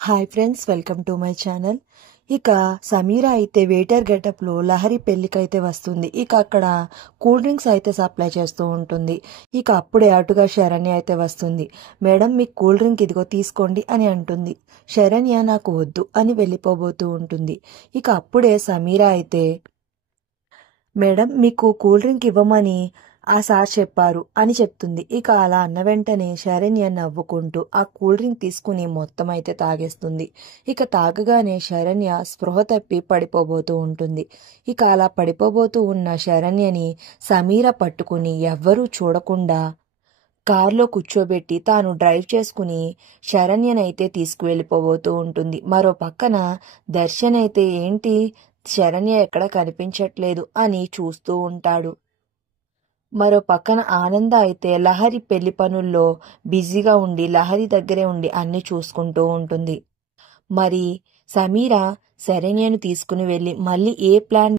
Hi friends, welcome to my channel. ఇక సమీర అయితే waiter గెటప్లో లహరి పెళ్లికైతే వస్తుంది. ఇక అక్కడ కూల్ డ్రింక్స్ అయితే సప్లై చేస్తూ ఉంటుంది. ఇక అప్పుడే అటుగా శరణ్య అయితే వస్తుంది. మేడం, మీకు కూల్ డ్రింక్ ఇదిగో తీసుకోండి అని అంటుంది. శరణ్య నాకు వద్దు అని వెళ్ళిపోబోతూ ఉంటుంది. ఇక అప్పుడే సమీర అయితే, మేడం మీకు కూల్ డ్రింక్ ఇవ్వమని ఆ సార్ చెప్పారు అని చెప్తుంది. ఇక అలా అన్న వెంటనే శరణ్య నవ్వుకుంటూ ఆ కూల్ డ్రింక్ తీసుకుని మొత్తం అయితే తాగేస్తుంది. ఇక తాగగానే శరణ్య స్పృహ తప్పి పడిపోబోతూ ఉంటుంది. ఇక అలా పడిపోబోతూ ఉన్న శరణ్యని సమీర పట్టుకుని ఎవ్వరూ చూడకుండా కారులో కూర్చోబెట్టి తాను డ్రైవ్ చేసుకుని శరణ్యనైతే తీసుకువెళ్ళిపోబోతూ ఉంటుంది. మరో పక్కన దర్శన్ అయితే ఏంటి శరణ్య ఎక్కడ కనిపించట్లేదు అని చూస్తూ ఉంటాడు. మరో పక్కన ఆనంద అయితే లహరి పెళ్లి పనుల్లో బిజీగా ఉండి లహరి దగ్గరే ఉండి అన్ని చూసుకుంటూ ఉంటుంది. మరి సమీర శరణ్యను తీసుకుని వెళ్ళి మళ్ళీ ఏ ప్లాన్